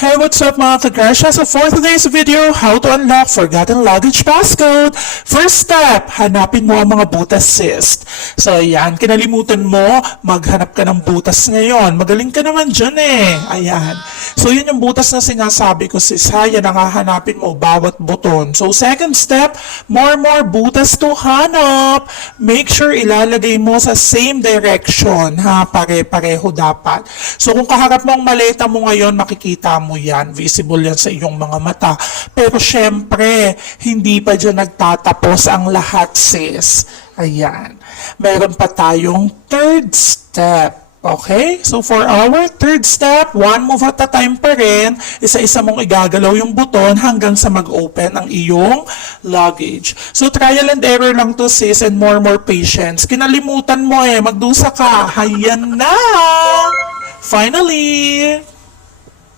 Hey, what's up mga ka-crush? So for today's video, how to unlock forgotten luggage passcode. First step, hanapin mo ang mga butas sis. So ayan, kinalimutan mo, maghanap ka ng butas ngayon. Magaling ka naman dyan eh. Ayan. So yun yung butas na sinasabi ko sis ha, yan ang hahanapin mo bawat buton. So second step, more butas to hanap. Make sure ilalagay mo sa same direction ha, pare-pareho dapat. So kung kaharap mo ang maleta mo ngayon, makikita mo yan, visible yan sa iyong mga mata. Pero syempre, hindi pa dyan nagtatapos ang lahat sis. Ayan. Meron pa tayong third step. Okay? So for our third step, one move at a time pa rin, isa-isa mong igagalaw yung buton hanggang sa mag-open ang iyong luggage. So trial and error lang to sis and more patience. Kinalimutan mo magdusa ka. Hayan na! Finally!